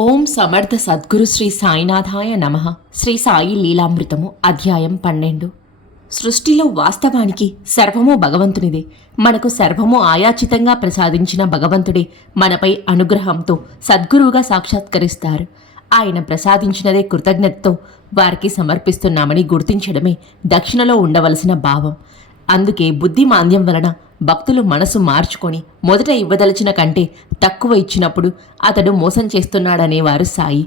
ఓం సమర్థ సద్గురు శ్రీ సాయినాథాయ నమః. శ్రీ సాయి లీలామృతము అధ్యాయం 12. సృష్టిలో వాస్తవానికి సర్వము భగవంతునిదే. మనకు సర్వము ఆయాచితంగా ప్రసాదించిన భగవంతుడే మనపై అనుగ్రహంతో సద్గురువుగా సాక్షాత్కరిస్తారు. ఆయన ప్రసాదించినదే కృతజ్ఞతతో వారికి సమర్పిస్తున్నామని గుర్తించడమే దక్షిణలో ఉండవలసిన భావం. అందుకే బుద్ధిమాంద్యం వలన భక్తులు మనసు మార్చుకొని మొదట ఇవ్వదలచిన కంటే తక్కువ ఇచ్చినప్పుడు అతడు మోసం చేస్తున్నాడనేవారు సాయి.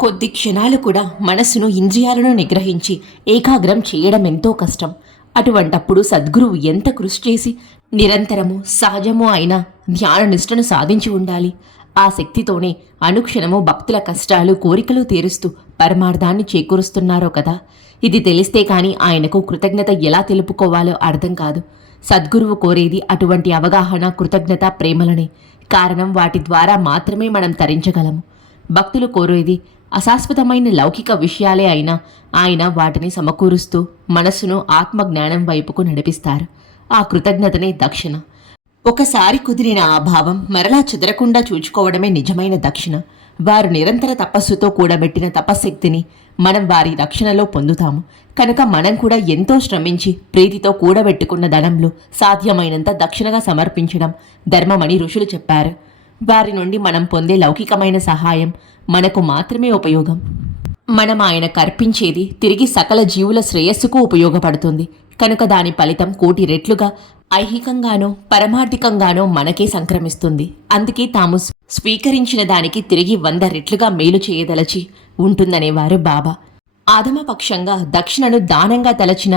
కొద్ది క్షణాలు కూడా మనస్సును ఇంద్రియాలను నిగ్రహించి ఏకాగ్రం చేయడం ఎంతో కష్టం. అటువంటప్పుడు సద్గురువు ఎంత కృషి చేసి నిరంతరము సహజము అయిన ధ్యాన నిష్టను సాధించి ఉండాలి. ఆ శక్తితోనే అనుక్షణము భక్తుల కష్టాలు కోరికలు తీరుస్తూ పరమార్థాన్ని చేకూరుస్తున్నారో కదా. ఇది తెలిస్తే కాని ఆయనకు కృతజ్ఞత ఎలా తెలుపుకోవాలో అర్థం కాదు. సద్గురువు కోరేది అటువంటి అవగాహన, కృతజ్ఞత, ప్రేమలనే. కారణం వాటి ద్వారా మాత్రమే మనం తరించగలము. భక్తులు కోరేది అశాశ్వతమైన లౌకిక విషయాలే అయినా ఆయన వాటిని సమకూరుస్తూ మనస్సును ఆత్మజ్ఞానం వైపుకు నడిపిస్తారు. ఆ కృతజ్ఞతనే దక్షిణ. ఒకసారి కుదిరిన ఆ భావం మరలా చెదరకుండా చూచుకోవడమే నిజమైన దక్షిణ. వారు నిరంతర తపస్సుతో కూడబెట్టిన తపశ్శక్తిని మనం వారి రక్షణలో పొందుతాము. కనుక మనం కూడా ఎంతో శ్రమించి ప్రీతితో కూడబెట్టుకున్న ధనంలో సాధ్యమైనంత దక్షిణగా సమర్పించడం ధర్మమని ఋషులు చెప్పారు. వారి నుండి మనం పొందే లౌకికమైన సహాయం మనకు మాత్రమే ఉపయోగం. మనం ఆయన కర్పించేది తిరిగి సకల జీవుల శ్రేయస్సుకు ఉపయోగపడుతుంది. కనుక దాని ఫలితం కోటి రెట్లుగా ఐహికంగానో పరమార్థికంగానో మనకే సంక్రమిస్తుంది. అందుకే తాము స్వీకరించిన దానికి తిరిగి 100 రెట్లుగా మేలు చేయదలచి ఉంటుందనేవారు బాబా. ఆదమపక్షంగా దక్షిణను దానంగా తలచిన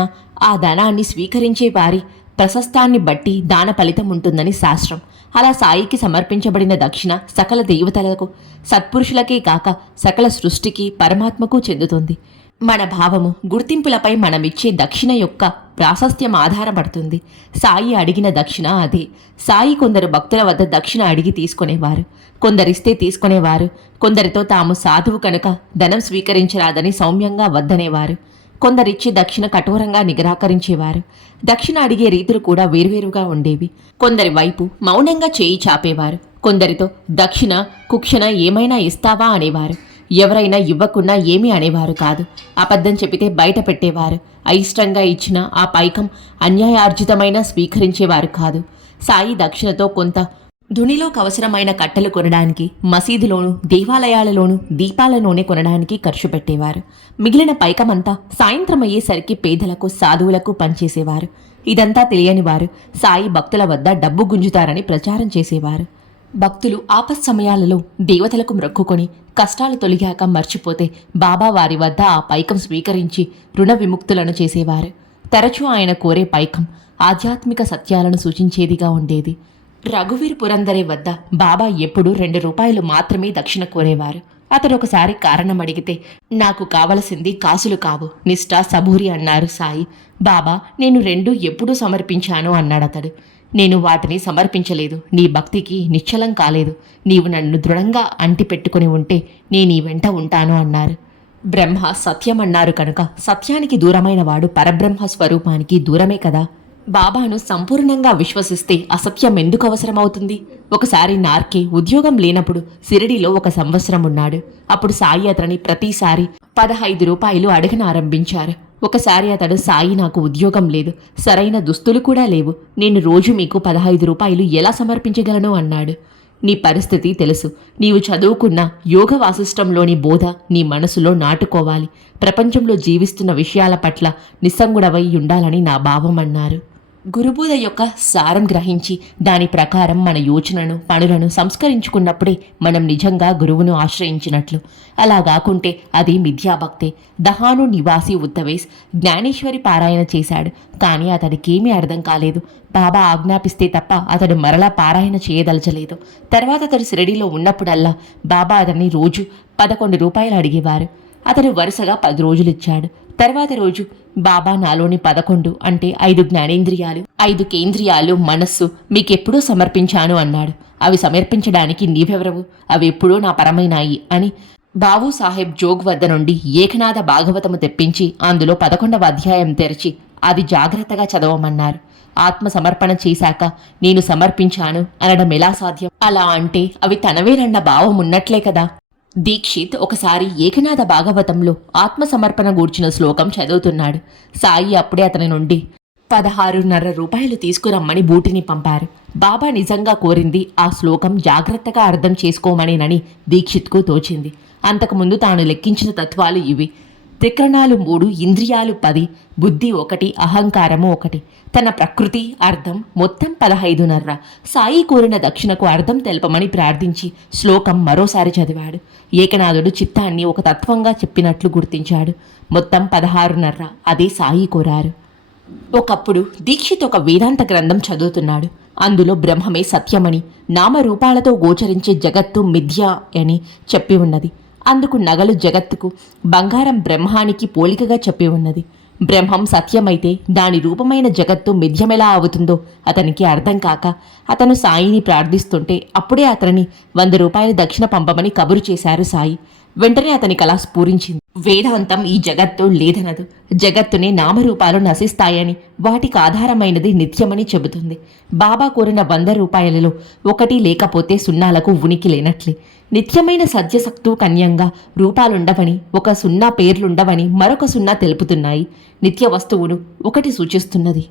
ఆ ధనాన్ని స్వీకరించే వారి ప్రశస్తాన్ని బట్టి దాన ఫలితం ఉంటుందని శాస్త్రం. అలా సాయికి సమర్పించబడిన దక్షిణ సకల దేవతలకు, సత్పురుషులకే కాక సకల సృష్టికి, పరమాత్మకు చెందుతుంది. మన భావము, గుర్తింపులపై మనమిచ్చే దక్షిణ యొక్క ప్రాశస్త్యం ఆధారపడుతుంది. సాయి అడిగిన దక్షిణ అదే. సాయి కొందరు భక్తుల వద్ద దక్షిణ అడిగి తీసుకునేవారు, కొందరిస్తే తీసుకునేవారు. కొందరితో తాము సాధువు కనుక ధనం స్వీకరించరాదని సౌమ్యంగా వద్దనేవారు. కొందరిచ్చి దక్షిణ కఠోరంగా నిరాకరించేవారు. దక్షిణ అడిగే రీతులు కూడా వేర్వేరుగా ఉండేవి. కొందరి వైపు మౌనంగా చేయి చాపేవారు. కొందరితో దక్షిణ కుక్షణ ఏమైనా ఇస్తావా అనేవారు. ఎవరైనా ఇవ్వకుండా ఏమీ అనేవారు కాదు. అబద్ధం చెబితే బయట పెట్టేవారు. అయిష్టంగా ఇచ్చిన ఆ పైకం అన్యాయార్జితమైన స్వీకరించేవారు కాదు. సాయి దక్షిణతో కొంత ధునిలోకి అవసరమైన కట్టెలు కొనడానికి, మసీదులోను దేవాలయాలలోనూ దీపాలలోనే కొనడానికి ఖర్చు పెట్టేవారు. మిగిలిన పైకమంతా సాయంత్రం అయ్యేసరికి పేదలకు, సాధువులకు పనిచేసేవారు. ఇదంతా తెలియని వారు సాయి భక్తుల వద్ద డబ్బు గుంజుతారని ప్రచారం చేసేవారు. భక్తులు ఆపత్ సమయాలలో దేవతలకు మ్రొక్కుకొని కష్టాలు తొలిగాక మర్చిపోతే బాబా వారి వద్ద ఆ పైకం స్వీకరించి రుణ విముక్తులను చేసేవారు. తరచూ ఆయన కోరే పైకం ఆధ్యాత్మిక సత్యాలను సూచించేదిగా ఉండేది. రఘువీర్ పురందరే వద్ద బాబా ఎప్పుడూ 2 రూపాయలు మాత్రమే దక్షిణ కోరేవారు. అతడు ఒకసారి కారణం అడిగితే, నాకు కావలసింది కాసులు కావు, నిష్ఠ, సబూరి అన్నారు సాయి. బాబా, నేను 2 ఎప్పుడూ సమర్పించాను అన్నాడతడు. నేను వాటిని సమర్పించలేదు. నీ భక్తికి నిశ్చలం కాలేదు. నీవు నన్ను దృఢంగా అంటిపెట్టుకుని ఉంటే నేను ఈ వెంట ఉంటాను అన్నారు. బ్రహ్మ సత్యమన్నారు కనుక సత్యానికి దూరమైన వాడు పరబ్రహ్మ స్వరూపానికి దూరమే కదా. బాబాను సంపూర్ణంగా విశ్వసిస్తే అసత్యం ఎందుకు అవసరమవుతుంది? ఒకసారి నార్కే ఉద్యోగం లేనప్పుడు సిరిడిలో 1 సంవత్సరం ఉన్నాడు. అప్పుడు సాయి అతని ప్రతిసారి 15 రూపాయలు అడగనారంభించారు. ఒకసారి అతడు, సాయి, నాకు ఉద్యోగం లేదు, సరైన దుస్తులు కూడా లేవు, నేను రోజు మీకు 15 రూపాయలు ఎలా సమర్పించగలను అన్నాడు. నీ పరిస్థితి తెలుసు. నీవు చదువుకున్న యోగ వాసిష్టంలోని బోధ నీ మనసులో నాటుకోవాలి. ప్రపంచంలో జీవిస్తున్న విషయాల పట్ల నిస్సంగుడవై ఉండాలని నా భావం అన్నారు. గురుబోధ యొక్క సారం గ్రహించి దాని ప్రకారం మన యోచనను, పనులను సంస్కరించుకున్నప్పుడే మనం నిజంగా గురువును ఆశ్రయించినట్లు. అలా కాకుంటే అది మిథ్యాభక్తే. దహాను నివాసి ఉత్తవేస్ జ్ఞానేశ్వరి పారాయణ చేశాడు. కానీ అతడికేమీ అర్థం కాలేదు. బాబా ఆజ్ఞాపిస్తే తప్ప అతడు మరలా పారాయణ చేయదలచలేదు. తర్వాత అతడు షిరిడీలో ఉన్నప్పుడల్లా బాబా అతన్ని రోజు 11 రూపాయలు అడిగేవారు. అతడు వరుసగా 10 రోజులిచ్చాడు. తర్వాత రోజు, బాబా, నాలోని 11 అంటే 5 జ్ఞానేంద్రియాలు, 5 కేంద్రియాలు, మనస్సు మీకెప్పుడూ సమర్పించాను అన్నాడు. అవి సమర్పించడానికి నీవెవరవు? అవి ఎప్పుడూ నా పరమైనాయి అని బాబు సాహెబ్ జోగ్ వద్ద నుండి ఏకనాథ భాగవతము తెప్పించి అందులో 11వ అధ్యాయం తెరిచి అది జాగ్రత్తగా చదవమన్నారు. ఆత్మ సమర్పణ చేశాక నేను సమర్పించాను అనడం ఎలా సాధ్యం? అలా అంటే అవి తనవేనన్న భావం ఉన్నట్లే కదా. దీక్షిత్ ఒకసారి ఏకనాథ భాగవతంలో ఆత్మసమర్పణ గూర్చిన శ్లోకం చదువుతున్నాడు. సాయి అప్పుడే అతని నుండి 16.5 రూపాయలు తీసుకురమ్మని బూటిని పంపారు. బాబా నిజంగా కోరింది ఆ శ్లోకం జాగ్రత్తగా అర్థం చేసుకోమనేనని దీక్షిత్కు తోచింది. అంతకుముందు తాను లెక్కించిన తత్వాలు ఇవి: త్రికరణాలు 3, ఇంద్రియాలు 10, బుద్ధి 1, అహంకారము 1. తన ప్రకృతి అర్థం మొత్తం 15.5. సాయి కోరిన దక్షిణకు అర్థం తెలపమని ప్రార్థించి శ్లోకం మరోసారి చదివాడు. ఏకనాథుడు చిత్తాన్ని ఒక తత్వంగా చెప్పినట్లు గుర్తించాడు. మొత్తం 16.5 అదే సాయి కోరారు. ఒకప్పుడు దీక్షిత్ ఒక వేదాంత గ్రంథం చదువుతున్నాడు. అందులో బ్రహ్మమే సత్యమని, నామరూపాలతో గోచరించే జగత్తు మిథ్య అని చెప్పి ఉన్నది. అందుకు నగలు జగత్తుకు, బంగారం బ్రహ్మానికి పోలికగా చెప్పి ఉన్నది. బ్రహ్మం సత్యమైతే దాని రూపమైన జగత్తు మిథ్యమెలా అవుతుందో అతనికి అర్థం కాక అతను సాయిని ప్రార్థిస్తుంటే అప్పుడే అతనిని 100 రూపాయలు దక్షిణ పంపమని కబురు చేశారు సాయి. వెంటనే అతనికి అలా స్ఫూరించింది. వేదాంతం ఈ జగత్తు లేదనదు, జగత్తునే నామరూపాలు నశిస్తాయని, వాటికి ఆధారమైనది నిత్యమని చెబుతుంది. బాబా కోరిన 100 రూపాయలలో 1 లేకపోతే సున్నాలకు ఉనికి లేనట్లే. నిత్యమైన సత్యసక్తు కన్యంగా రూపాలుండవని, 1 సున్నా పేర్లుండవని మరొక సున్నా తెలుపుతున్నాయి. నిత్య వస్తువును 1 సూచిస్తున్నది.